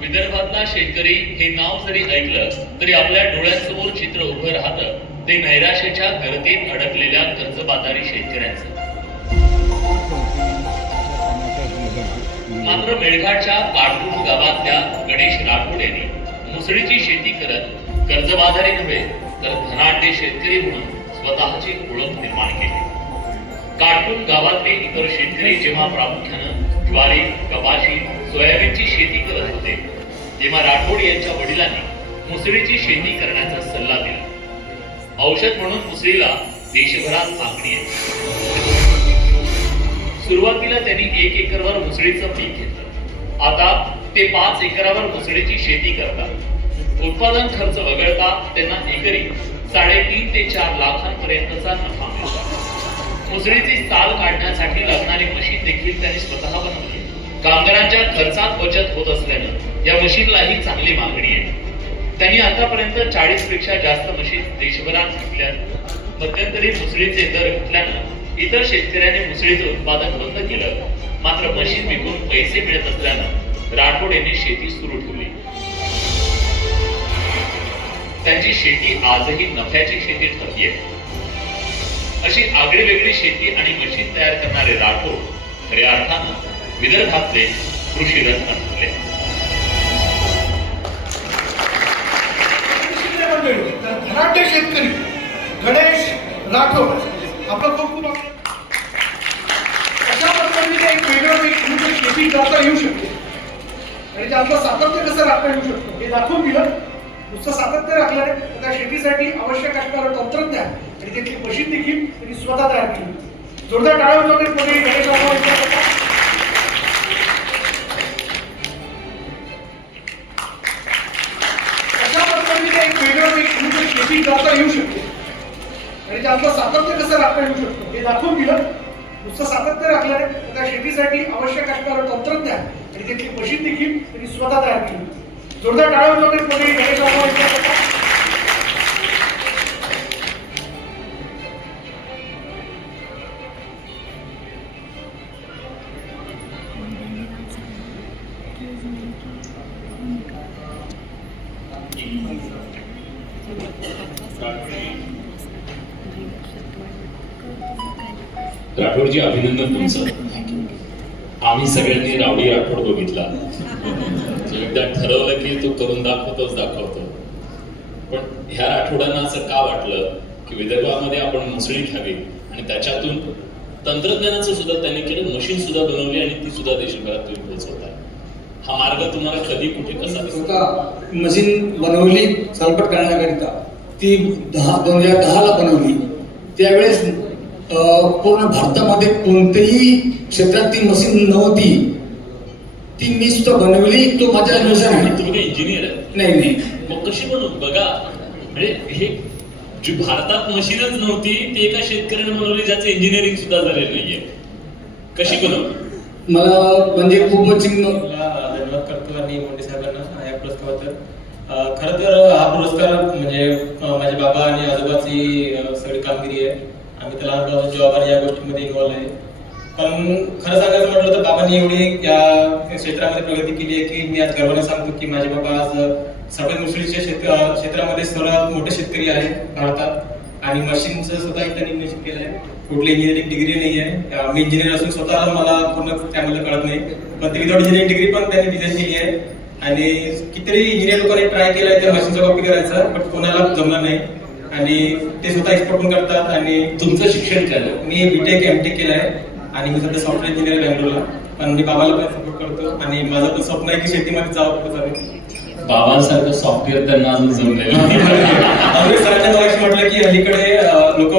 विदर्भातला शेतकरी हे नाव जरी ऐकलं तरी आपल्या डोळ्यांसमोर चित्र उभं राहतं ते नैराश्याच्या गर्दीत अडकलेल्या कर्जबाजारी शेतकऱ्यांचं. मात्र मेळघाटच्या काटूर गावातल्या गणेश राठोड यांनी मुसळीची शेती करत कर्जबाजारी नव्हे तर धनाढ्य शेतकरी म्हणून स्वतःची ओळख निर्माण केली. काटूर गावातले इतर शेतकरी जेव्हा प्रामुख्यानं ज्वारी, कपाशी, सोयाबीनची शेती करत होते तेव्हा राठोड यांच्या वडिलांनी मुसळीची शेती करण्याचा सल्ला दिला. औषध म्हणून मुसळीला देशभरात मागणी आहे. सुरुवातीला त्यांनी 1 एकरवर मुसळीचं पीक घेतलं. आता ते 5 एकरावर मुसळीची शेती करतात. उत्पादन खर्च वगळता त्यांना एकरी 3.5 ते 4 लाखांपर्यंतचा नफा मिळतो. मुसळीची साल काढण्यासाठी लागणारी मशीन देखील त्यांनी स्वतः बनवली. कामगारांच्या खर्चात बचत होत असल्यानं या मशीनलाही चांगली मागणी आहे. त्यांनी आतापर्यंत 40 पेक्षा जास्त मशीन देशभरात विकल्या. मध्यंतरी मुसळीचे दर घटल्यानं इतर शेतकऱ्यांनी मुसळीचं उत्पादन बंद केलं. मात्र मशीन विकून पैसे मिळत असल्यानं राठोड यांनी शेती सुरू ठेवली. त्यांची शेती आजही नफ्याची शेती ठरली आहे. अशी आगळी वेगळी शेती आणि मशीन तयार करणारे राठोड खऱ्या अर्थानं विदर्भातले कृषी रत्न ठरले. धनाढ्य शेतकरी गणेश राठोड आपलं खूप खूप अशा पद्धतीने एक वेगळं शेती करता येऊ शकते आणि ते आपलं सातत्य कसं राखता येऊ शकतो हे दाखवून दिलं. नुसतं सातत्य राखल्याने त्या शेतीसाठी आवश्यक असणारं तंत्रज्ञान आणि त्याची मशीन देखील त्यांनी स्वतः तयार केली. जोरदार टाळ्या वाजवणे कोणी गणेश राठोड शेती करता येऊ शकते आणि ते आपलं सातत्य कसं राखता येऊ शकतो हे दाखवून दिलं. नुसतं सातत्य राखल्याने त्या शेतीसाठी आवश्यक असणारं तंत्रज्ञान आणि त्याची मशीन देखील त्यांनी स्वतः तयार केली. जोरदार टाळ्या वाजवणे कोणी गणेश राठोड राठोडजी, अभिनंदन तुमचं. आम्ही सगळ्यांनी रावडी राठोड बघितला. एकदा ठरवलं की तो करून दाखवतो. पण ह्या राठोडांना असं का वाटलं की विदर्भामध्ये आपण मुसळी घ्यावी आणि त्याच्यातून तंत्रज्ञानाचं सुद्धा त्यांनी केलं, मशीन सुद्धा बनवली आणि ती सुद्धा देशभरात तुम्ही पोहोचवताय. हा मार्ग तुम्हाला कधी कुठे कसा मशीन बनवली चालपट करण्याकरिता ती 2010ला बनवली. त्यावेळेस पूर्ण भारतामध्ये कोणत्याही क्षेत्रात ती मशीन नव्हती. ती मी सुद्धा बनवली. तो माझ्या अनुसार आहे. तुम्ही काही इंजिनियर आहे? नाही. मग कशी बनवू बघा. म्हणजे हे जी भारतात मशीनच नव्हती ते एका शेतकऱ्याने बनवली ज्याचं इंजिनिअरिंग सुद्धा झालेलं नाहीये. कशी बनवली? मला म्हणजे खूपच धन्यवाद करतो आणि मोठे साहेबांना या पुरस्काराबद्दल. खरं तर हा पुरस्कार म्हणजे माझे बाबा आणि आजोबाची सगळी कामगिरी आहे. आम्ही त्याला जॉब आणि या गोष्टीमध्ये इन्व्हॉल्व आहे. पण खरं सांगायचं म्हटलं तर बाबांनी एवढी या क्षेत्रामध्ये प्रगती केली आहे की मी आज गर्वाने सांगतो की माझे बाबा आज सगळ्या मुसळीच्या क्षेत्रामध्ये सर्वात मोठे शेतकरी आहे भारतात आणि मशीनचं सुद्धा त्यांनी इन्व्हेस्ट केलं आहे. कुठली इंजिनिअरिंग डिग्री नाही आहे. मी इंजिनियर असून स्वतःला मला पूर्ण त्यामध्ये कळत नाही, पण ती विदाउट इंजिनिअरिंग डिग्री पण त्यांनी डिझाईन केली आहे. आणि कितीतरी इंजिनियर लोकांनी ट्राय केलाय त्या मशीनचा कॉपी करायचा, पण कोणाला जमलं नाही आणि ते स्वतः एक्सपोर्ट पण करतात. आणि तुमचं शिक्षण काय झालं? मी बीटेक एमटेक केलं आहे आणि मी सध्या सॉफ्टवेअर इंजिनियर बँगलोरला. पण मी बाबाला पण सपोर्ट करतो आणि माझं पण स्वप्न आहे की शेतीमध्ये जावं पुढे चालेल. बाबांसारखं सॉफ्टवेअर त्यांना अजून जमलेलं सरांनी मला म्हटलं की अलीकडे लोक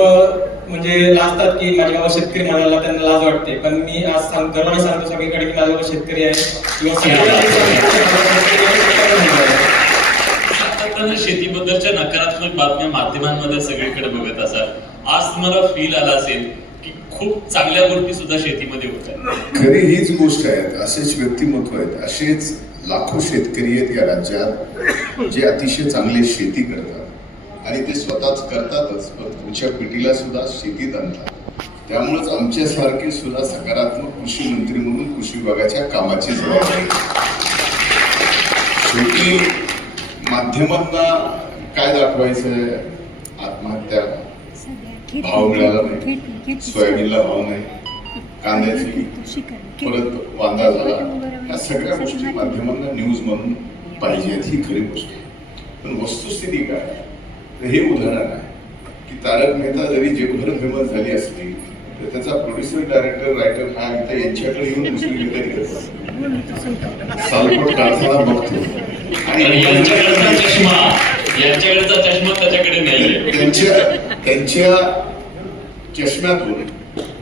म्हणजे लाजतात की माझ्या बाबा शेतकरी म्हणायला त्यांना लाज वाटते, पण मी आज गर्वाने सांगतो सगळीकडे की माझा बाबा शेतकरी आहे किंवा वाटतं ना शेतीबद्दलच्या नकारात्मक बातम्या माध्यमांमध्ये सगळीकडे बघत असाल, आज तुम्हाला फील आला असेल की खूप चांगल्या गोष्टी सुद्धा शेतीमध्ये होत आहेत. खरी हीच गोष्ट आहे. असेच व्यक्तिमत्व आहेत, असेच लाखो शेतकरी आहेत या राज्यात जे अतिशय चांगले शेती करतात आणि ते स्वतःच करतातच, पण पुढच्या पिढीला सुद्धा शेतीत आणतात. त्यामुळेच आमच्यासारखे सुद्धा सकारात्मक कृषी मंत्री म्हणून कृषी विभागाच्या कामाची जबाबदारी. शेवटी माध्यमांना काय दाखवायचंय? आत्महत्या, भाव मिळाला नाही, सोयाबीनला भाव नाही, कांद्याची परत वांदा झाला, ह्या सगळ्या गोष्टी माध्यमांना न्यूज म्हणून पाहिजेत, ही खरी गोष्ट आहे. पण वस्तुस्थिती काय? तर हे उदाहरण आहे की तारक मेहता जरी जगभर फेमस झाली असली तर त्याचा प्रोड्युसर, डायरेक्टर, रायटर हा इथं यांच्याकडे येऊन दुसरी विकत घेतो, सालकोट कारखाना बघतो आणि यांच्याकडचा चष्मा त्याच्याकडे नाहीये. त्यांच्या चष्म्यातून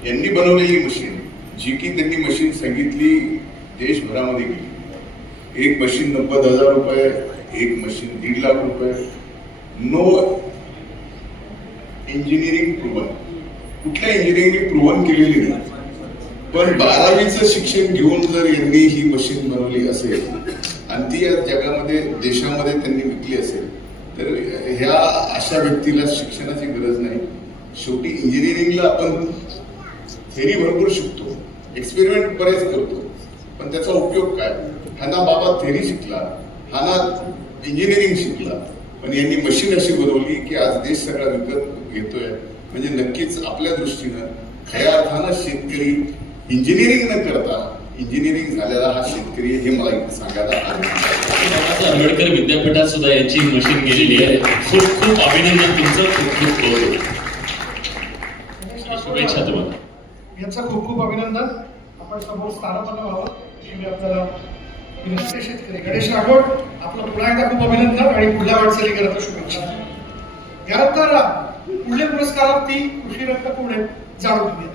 यांनी बनवलेली मशीन, जी की त्यांनी मशीन सांगितली देशभरामध्ये गेली. एक मशीन 90,000 रुपये, एक मशीन 1.5 लाख रुपये. नो इंजिनिअरिंग प्रूव्हन, कुठल्या इंजिनिअरिंग प्रूव्हन केलेली नाही. पण 12वीचं शिक्षण घेऊन जर यांनी ही मशीन बनवली असेल आणि ती या जगामध्ये, देशामध्ये त्यांनी विकली असेल, तर ह्या अशा व्यक्तीला शिक्षणाची गरज नाही. शेवटी इंजिनिअरिंगला आपण थेरी भरपूर शिकतो, एक्सपेरिमेंट बरेच करतो, पण त्याचा उपयोग काय? हा ना बाबा थेरी शिकला, हा ना इंजिनिअरिंग शिकला, पण यांनी मशीन अशी बनवली की आज देश सगळा विकत घेतोय. म्हणजे नक्कीच आपल्या दृष्टीनं खऱ्या अर्थानं शेतकरी इंजिनिअरिंग न करता इंजिनिअरिंग झालेला हा शेतकरी, हे मला इथे सांगायला बाबासाहेब आंबेडकर विद्यापीठात सुद्धा याची मशीन गेलेली आहे. खूप खूप अभिनंदन तुमचं, खूप खूप कौतुक. शुभेच्छा तुम्हाला. यांचं खूप खूप अभिनंदन. आपण समोर स्थानापन्न व्हावं अशी मी आपल्याला विनंती. शेतकरी गणेश राठोड, आपलं पुन्हा एकदा खूप अभिनंदन आणि पुढल्या वाटचाली करता शुभेच्छा. यानंतर पुढले पुरस्कारार्थी कृषी रत्न पुणे जाणून घेऊया.